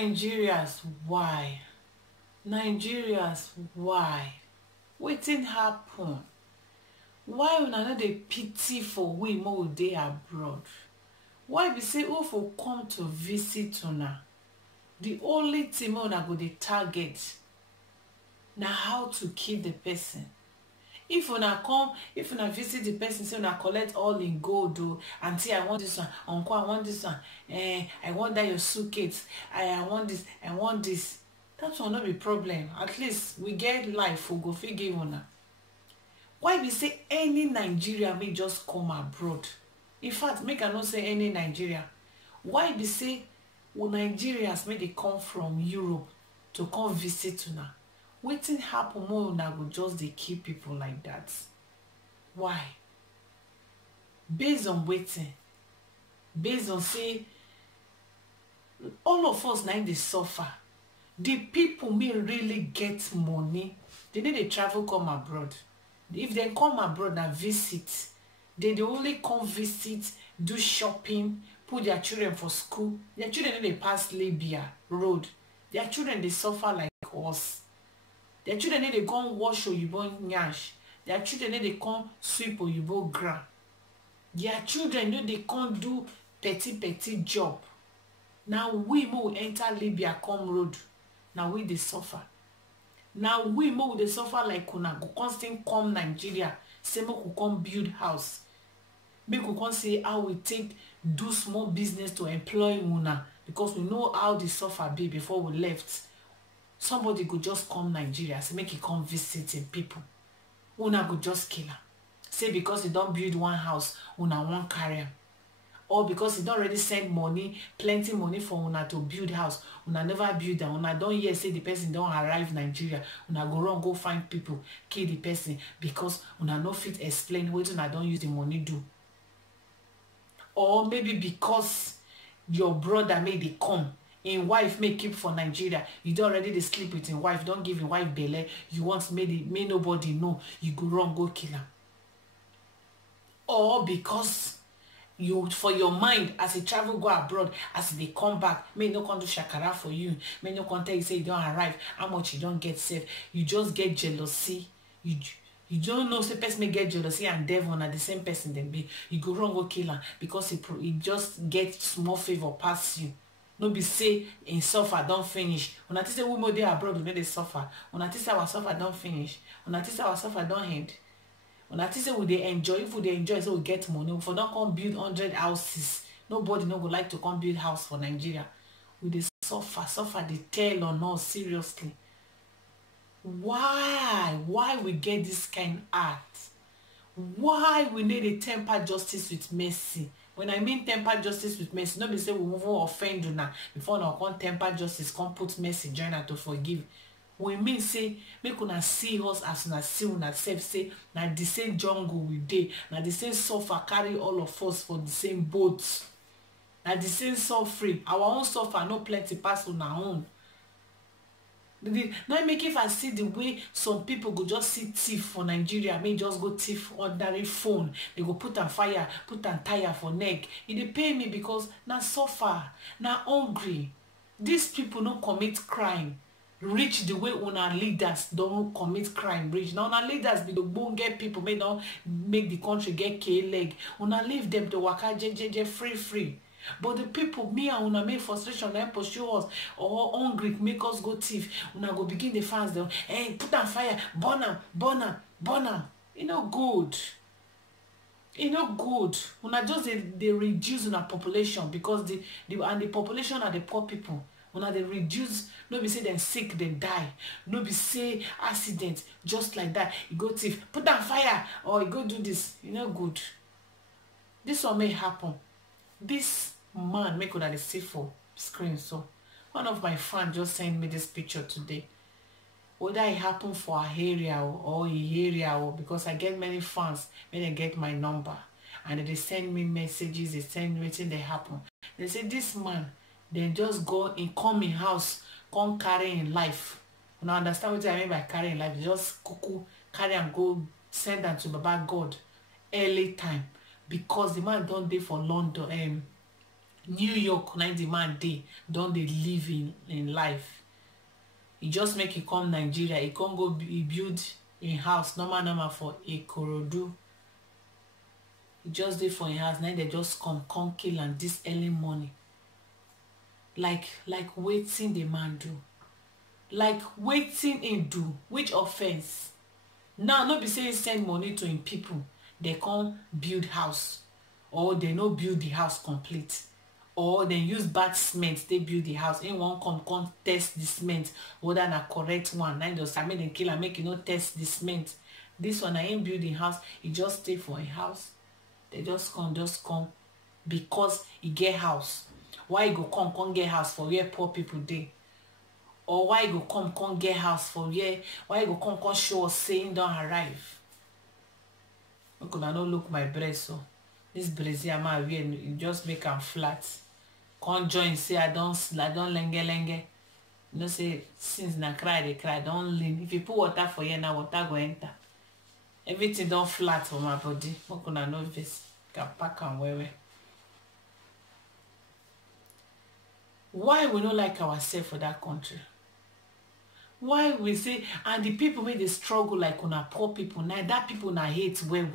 Nigerians, why? Nigerians, why? Wetin happen? Why una no dey pity for we more dey abroad? Why be say who for come to visit una? The only thing una go dey target na how to kill the person. If una visit the person, say una collect all in gold, auntie I want this one, uncle I want this one, I want that your suitcase, I want this. That one no be problem. At least we get life, we go fit give una. Why be say any Nigeria may just come abroad? In fact, make I not say any Nigeria. Why be say Nigerians may they come from Europe to come visit una? Wetin happen more una go just dey kill people like that? Why? Based on wetin? Based on say all of us now they suffer. The people may really get money. They need to travel come abroad. If they come abroad and visit, they only come visit, do shopping, put their children for school. Their children they pass Libya road. Their children they suffer like us. Their children they come wash oyibo nyash. Their children they come sweep oyibo ground. Their children they come do petty job. Now we will enter Libya come road. Now we they suffer. Now we more they suffer like una go constant come Nigeria. Say make we come build house. Make we come say how we take do small business to employ una, because we know how the suffer be before we left. Somebody could just come Nigeria, say make it come visiting people. Una go just kill her. Say because they don't build one house, una won't carry her. Or because they don't already send money, plenty money for una to build house, una never build that. Una don't hear say the person don't arrive Nigeria. Una go run go find people, kill the person because una no fit explain what una don't use the money do. Or maybe because your brother made it come, in wife may keep for Nigeria. You don't already dey sleep with him wife, don't give him wife belle. You want may nobody know. You go run go kill her. Or because you for your mind as you travel go abroad, as they come back, may no come do shakara for you, may no come tell you say you don't arrive, how much you don't get safe. You just get jealousy. You don't know say person may get jealousy and devil at the same person then be. You go wrong go kill her because he just get small favor pass you. No be say in suffer don't finish. When I say we more dey abroad, we know they suffer. When I say our suffer don't finish. When I say our suffer don't end. When I say we they enjoy, if we they enjoy, so we get money. If we don't come build 100 houses, nobody no go like to come build house for Nigeria. We they suffer the tail on us seriously. Why we get this kind act? Why we need a temper justice with mercy? When I mean temper justice with mercy, not be say we won't offend you now before now come temper justice, come put mercy join her to forgive. We mean say make una see us as una see una self, say na the same jungle we dey, na the same suffer carry all of us for the same boat, na the same suffering. Our own suffer no plenty pass on our own. Now make if I see the way some people go just see thief for Nigeria, may just go thief ordinary phone. They go put on fire, put on tire for neck. They pay me because na suffer, na hungry. These people no commit crime. Reach the way una leaders don't commit crime. Reach now una leaders be the bonge people may not make the country get K-leg. Una leave them to waka jeje free. But the people, me and una make frustration and pursue us or hungry make us go thief. Una go begin the fans them. Hey, put on fire, burn them. You know good. You know good. Una just they reduce una population because the population are the poor people. Una they reduce, no be say them sick, they die. No be say accident, just like that. You go thief, put on fire, or you go do this. You know good. This one may happen. This man make una dey see for screen. So one of my friends just sent me this picture today. Whether it happen for our area or because I get many fans when they get my number and they send me messages, they send me things they happen. They say this man, they just go in come in house, come carry in life. You know, understand what I mean by carrying life? They just cuckoo carry and go send them to Baba God early time. Because the man don't dey for London, New York na the man dey don dey live in life. He just make e come Nigeria, he come go build im house normal for Ikorodu. He just dey for im house, na they just come kill am this early morning. Like wetin the man do? Like wetin him do? Which offense? Now no be say he send money to him people, they come build house, or they no build the house complete, or they use bad cement they build the house. Him wan come test the cement whether na correct one. Now just make them kill am, make you no test the cement. This one na him build the house, he just stay for a house. They just come because he get house. Why he go come get house for where poor people dey? Or why he go come get house for where, why he go come show us say he don arrive? Make una no look my breast so. This brazier man wear, you just make am flat. Come join say I don lenge. You know say since na cry dey cry, don lean. If you put water for here now, water go enter. Everything don flat for my body. Make una no vex. Can pack am well. Why we no like ourselves for that country? Why we say, and the people wey dey struggle like una poor people, na that people na hate well.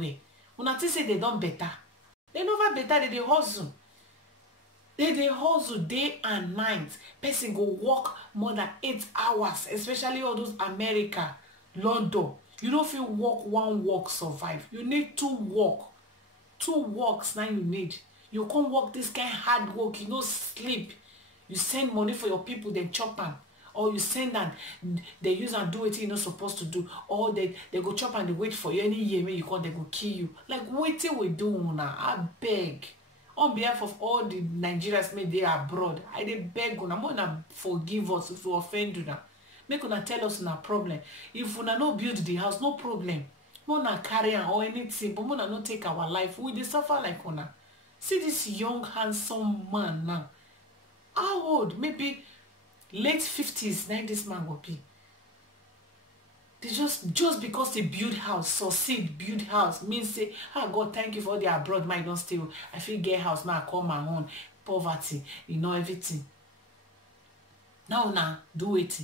Una think say they don better. They never better, they dey hustle. They dey hustle day and night. Person go work more than 8 hours, especially all those America, London. You no fit work one work survive. You need 2 work. 2 works now you need. You come work this kind hard work, you no sleep. You send money for your people, they chop am. Or you send and they use and do wetin you not supposed to do. Or they go chop and they wait for you. Any year when you come, they go kill you. Like wetin we do una, I beg. On behalf of all the Nigerians made they abroad, I dey beg una, make una forgive us if we offend una. Make una tell us una problem. If una no build the house, no problem. Make una carry am or anything, but make una no take our life. We dey suffer like una. See this young handsome man now. How old? Maybe late 50s. Now this man will be. They just because they build house, succeed, build house, means say, ah, God, thank you for the abroad. My don't stay. I feel get house. Man, I call my own poverty. You know everything. Now una do it.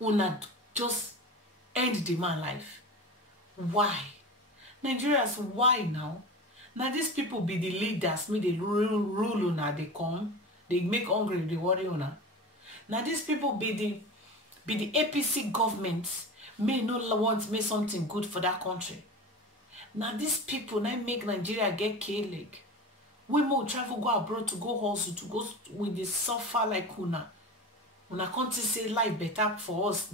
Una just end the man life. Why? Nigerians, why now? Now these people be the leaders, me they rule una, they come, they make hungry, they worry una. Now these people be the APC government, may no want make something good for that country. Now these people now make Nigeria get K-leg. We more travel go abroad to go hustle, to go with the suffer like una. Una can't say life better for us.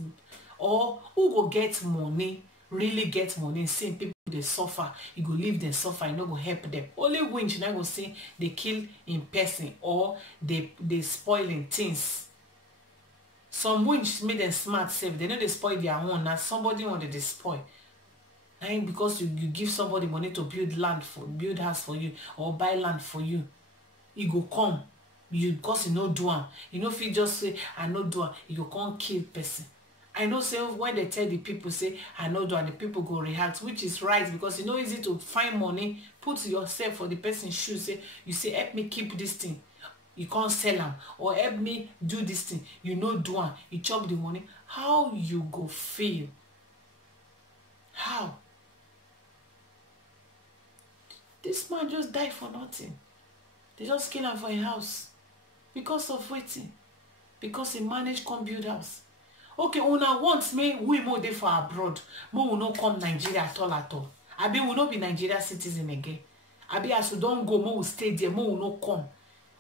Or who go get money, really get money, same people they suffer, you go leave them suffer, you no go help them. Only winch now go say they kill in person or they spoiling things. Some winch made them smart safe, they know they spoil their own. Now somebody wanted to spoil. And because you give somebody money to build land for, build house for you or buy land for you, he go come. You because you no do am. You know if you just say I no do am, you go come kill person. I know say when they tell the people say I know do and the people go react, which is right because it's not easy to find money, put yourself for the person's shoes, say you say help me keep this thing, you can't sell them, or help me do this thing, you know do am, you chop the money. How you go feel? How? This man just died for nothing. They just kill him for a house because of waiting, because he managed come build house. Okay, una want me we more dey for abroad, more will not come Nigeria at all. Abi will not be Nigeria citizen again. Abi as we don't go, more will stay there, more will not come.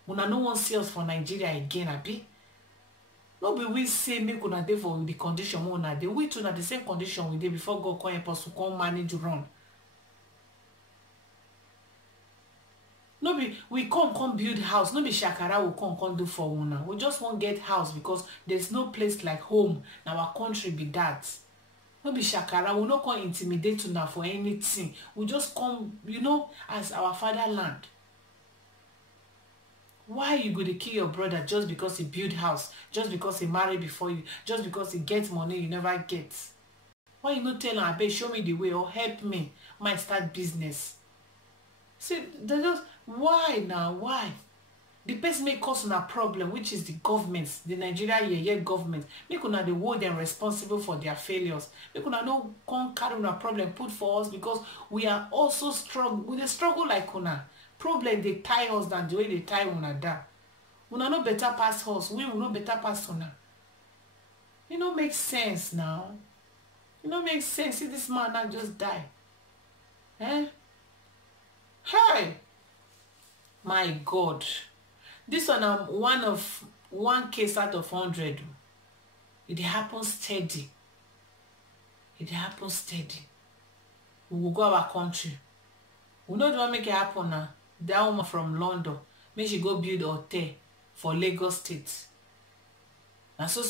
Una no one see us for Nigeria again, abi. No be we say make una dey for the condition more una dey. We too na the same condition we dey before God come help us to come manage run. No be we come build house. No be shakara we come do for una. We just won't get house because there's no place like home. Now our country be that. No be shakara. We no come intimidate una for anything. We just come, you know, as our fatherland. Why you go to kill your brother just because he build house, just because he married before you, just because he gets money you never get? Why you no tell him, show me the way or help me, might start business? See, they just why now? Why? The person may cause una problem, which is the government, the Nigeria government. Make una dey hold them responsible for their failures. Make una no come carry una problem put for us, because we are also struggle. We dey struggle like una. Problem dey tie us than the way they tie una down. Una no better pass us. We will no better pass una. It no make sense now. It no make sense. See this man now just die. Eh? Hey! My God. This one one case out of 100. It happens steady. It happens steady. We will go our country. We know the one make it happen now. That woman from London, make she go build a hotel for Lagos State. And so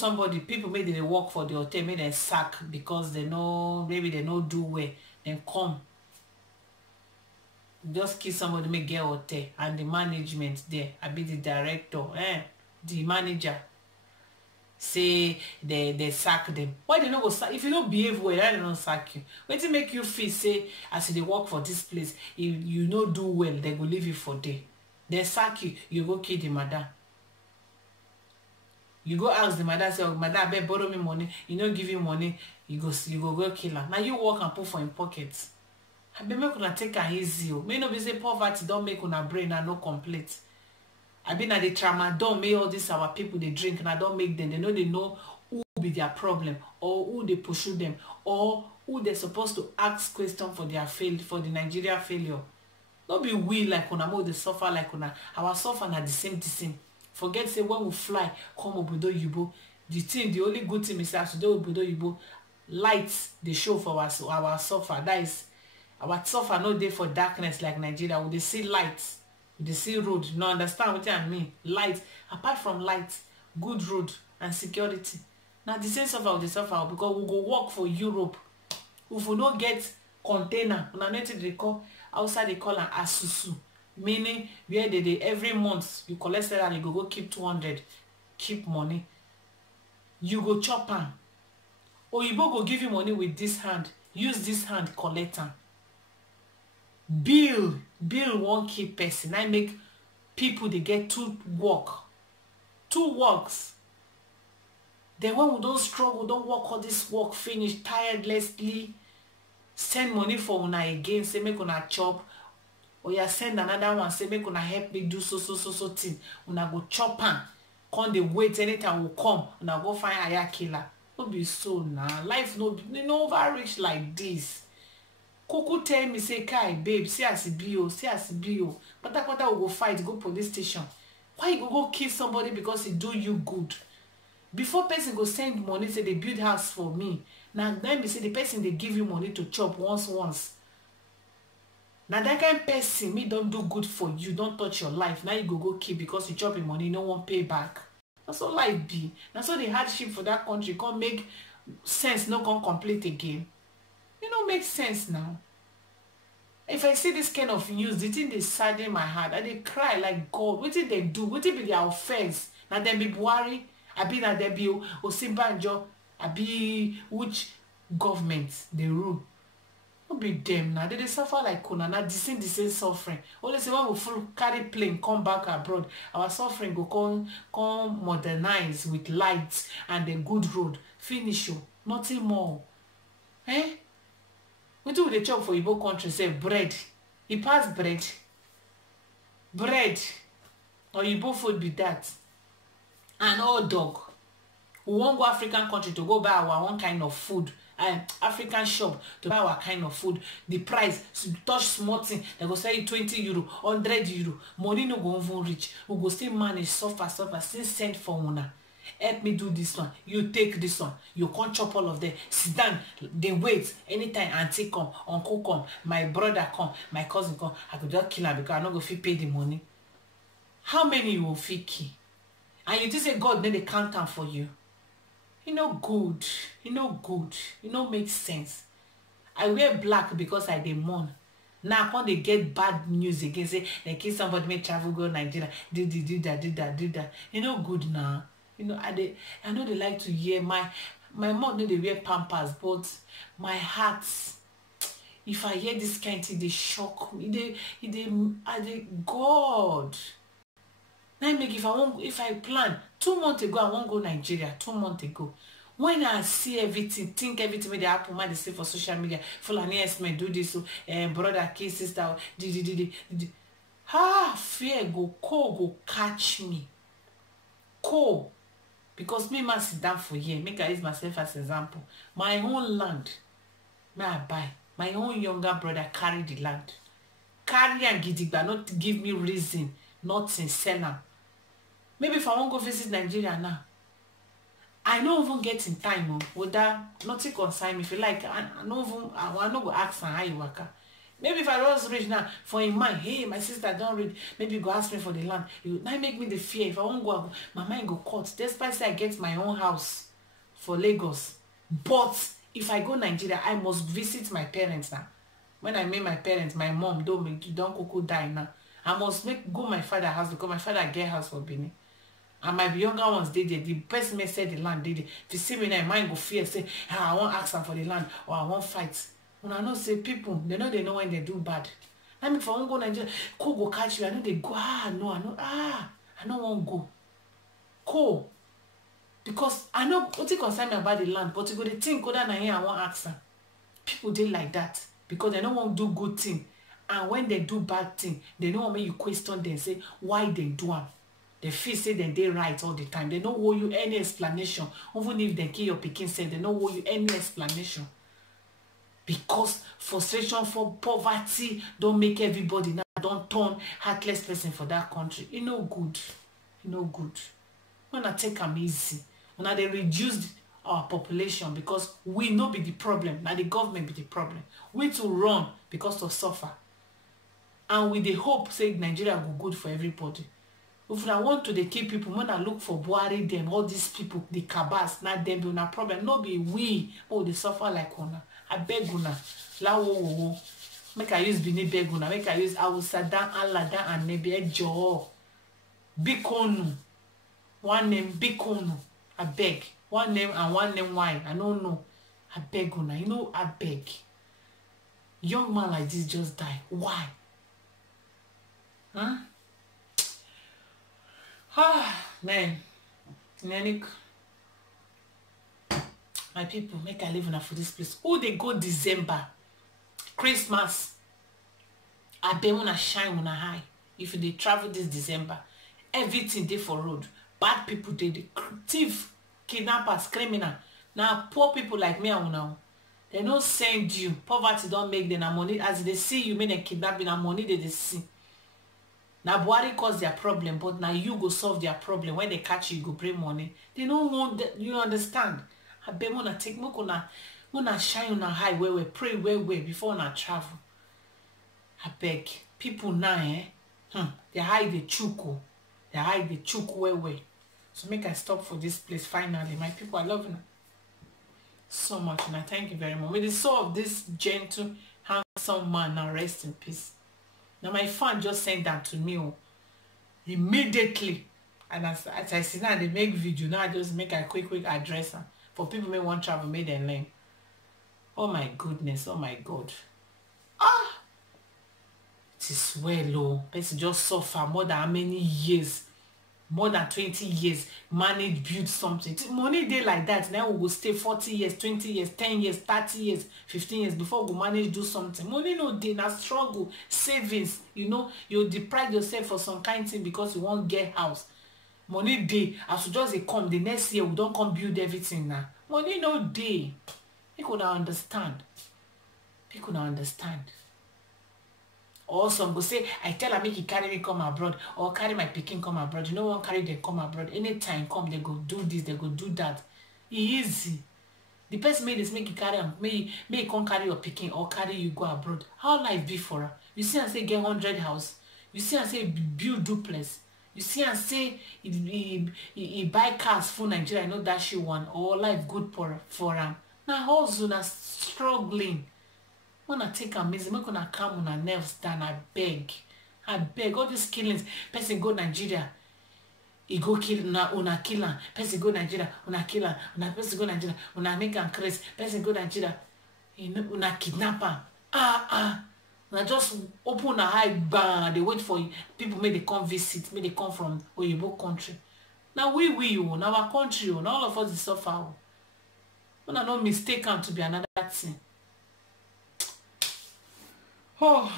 people maybe they work for the hotel, maybe they sack because maybe they no do well. Then come. Just kill somebody, make get hotel, and the management there, I be the director, the manager, say they sack them. Why they no go sack? If you don't behave well, they don't sack you. When to make you feel say as they work for this place, if you no do well, they go leave you for day. They sack you, you go kill the madam. You go ask the madam, say, oh, madam, I beg borrow me money. You no give you money, you go kill her. Now you work and put for in pockets. I be make una take her easy. May no be say poverty don't make una brain and no complete. I be na the tramadol make all this our people they drink and I don't make them. They know who be their problem, or who they pursue them, or who they supposed to ask question for their for the Nigeria failure. Don't be we like una more they suffer like una. Our suffer na the same. Forget say when we fly come obodo yibo. The only good thing is that today obodo yibo lights they show for our suffer. That is our suffer no day for darkness like Nigeria. We dey see lights, we dey see road. You no understand what I mean? Light. Apart from light, good road and security. Now the same suffer we dey suffer because we go work for Europe. If we no get container, una know wetin they call outside they call an asusu, meaning where they every month you collect salary, you go keep 200, keep money. You go chop am. Oyibo go give you money with this hand. Use this hand collect am. Bill won't keep person. I make people they get two works. Then when we don't struggle, don't work all this work finish tirelessly, send money for una again, say make una chop, or you send another one, say make una help me do so thing. Una go chop am, come dey wait anytime will come, una go find hire killer. No be so now. Life no over rich like this. Kuku tell me say, Kai, babe, see as it be. But that we go fight, go police station. Why you go kill somebody because he do you good? Before person go send money, say they build house for me. Now then me say the person they give you money to chop once. Now that kind of person me don't do good for you, don't touch your life. Now you go kill because you chop your money, no one pay back. That's all life be. That's all the hardship for that country can't make sense, no can complete again. You know, make sense now. If I see this kind of news, the thing they sadden my heart. And they cry like God. What did they do? What did be their offense? Now they be Buhari, I be na they be Osinbajo, I be which government they rule. Don't be them now. They suffer like Kuna. Now the same suffering. Only say when we full carry plane come back abroad, our suffering go come modernize with lights and a good road. Finish you. Nothing more. Eh? We do the chop for Igbo country, say bread. He pass bread. Bread. Or Igbo food be that. And all dog. We won't go African country to go buy our own kind of food. African shop to buy our kind of food. The price, touch small thing, they go sell you 20 euro, 100 euro. Money no go even reach. We go still manage, suffer, still send for una. Help me do this one, you take this one, you can't chop all of them, sit down, they wait, anytime auntie come, uncle come, my brother come, my cousin come, I could just kill her because I not go fit pay the money. How many you will fit kill? And you just say God then they count am for you. You know good, you know good, you know make sense. I wear black because I dey mourn. Now when they get bad news again, say they kill somebody, may travel go Nigeria, do that. You know good now. You know, I know they like to hear my mom know they wear Pampers, but my heart, if I hear this kind of thing, they shock me. They God. Now make if I plan 2 months ago, I won't go Nigeria 2 months ago. When I see everything, think everything may they happen, man, they say for social media, Fulani men do this, so brother, kiss sister, fear go catch me. Because me must sit down for here. Make I use myself as example. My own land, may I buy. My own younger brother carry the land. Carry and gidigba, not give me reason, nothing, sell am. Maybe if I won't go visit Nigeria now, I don't even get in time. Would that nothing concern me? If you like, I no go ask how you work. Maybe if I was rich now, for in mind, hey, my sister don't read, maybe you go ask me for the land. You now make me the fear. If I won't go, my mind go cut. Despite say I get my own house for Lagos. But if I go Nigeria, I must visit my parents now. When I meet my parents, my mom don't cuckoo die now. I must go my father's house because my father get house for Benin. And my younger ones did it. The person may say the land did it. If you see me now, mind go fear, say, I won't ask them for the land or I won't fight. When I know say people, they know when they do bad. I mean, if I won't go Nigeria, go catch you. I know they go, I don't want go. Cool. Because I know what it concern me about the land, but you go to think other than here, I won't ask them. People did like that because they don't want to do good thing. And when they do bad thing, they don't want me you question them, say why they do them. They feel say that they right all the time. They don't owe you any explanation. Even if they kill your pikin say they don't owe you any explanation. Because frustration for poverty don't make everybody now don't turn heartless person for that country. It no good. It no good. When I take them easy, when they reduce our population because we no be the problem. Now the government be the problem. We to run because of suffer. And with the hope say Nigeria will good for everybody. If I want to keep people, when I look for Buhari, them, all these people, the cabas, not them be una problem. No be we. Oh, they suffer like una. I beg una. La wo. Make I use Bini beg una. Make I use Awusadan, Aladan, and maybe Ejo. Bikonu. One name, Bikonu. I beg. One name and one name why. I don't know. I beg una. You know, I beg. Young man like this just die. Why? Huh? Man, Nenik, my people, make I live for this place. Who they go December, Christmas, I bet wanna shine on a high. If they travel this December, everything they for road. Bad people they thief, kidnappers, criminal. Now poor people like me and now, they don't send you. Poverty don't make them money. As they see you, make them kidnapping and money they see. Now Buhari cause their problem, but now you go solve their problem. When they catch you, you go bring money. They don't want that, you understand? I bet wanna take wanna shine on a high where we pray where before na travel. I beg people now, they hide the chuku. They hide the chuku where. So make I stop for this place finally. My people, I love you so much, and I thank you very much. May the soul of this gentle, handsome man now rest in peace. Now my fan just sent that to me immediately. And as I see now they make video, now I just make a quick address her. For people may want travel, make them learn. Oh my goodness, oh my God. It is well, oh. Person just suffer more than how many years? More than 20 years, manage, build something. Money day like that, now we will stay 40 years, 20 years, 10 years, 30 years, 15 years before we manage do something. Money no day, na struggle, savings, you know, you deprive yourself for some kind of thing because you won't get house. Money day, as you just come, the next year we don't come build everything now. Money no day. People don't understand. People don't understand. Or some go say, I tell her make he carry me come abroad, or carry my pikin come abroad. You know one carry them come abroad. Anytime come, they go do this, they go do that. Easy. The person made this make you carry him, may you come carry your pikin or carry you go abroad. How life be for her? You see and say get 100 house. You see and say build duplex. You see and say he buy cars for Nigeria. I know that she want, or life good for him. Now hustle na struggling. When I take a easy, I'm gonna calm on her nerves down. I beg all these killings. Person go Nigeria, he go kill una killer. Person go Nigeria, una killer. Una person go Nigeria, una make am crazy. Person go Nigeria, una kidnapper. Una just open una eye bang, dey wait for people make they come visit, make they come from oyibo country. Now we o, na our country o, na all of us dey suffer o. Una no mistake am to be another thing. Oh.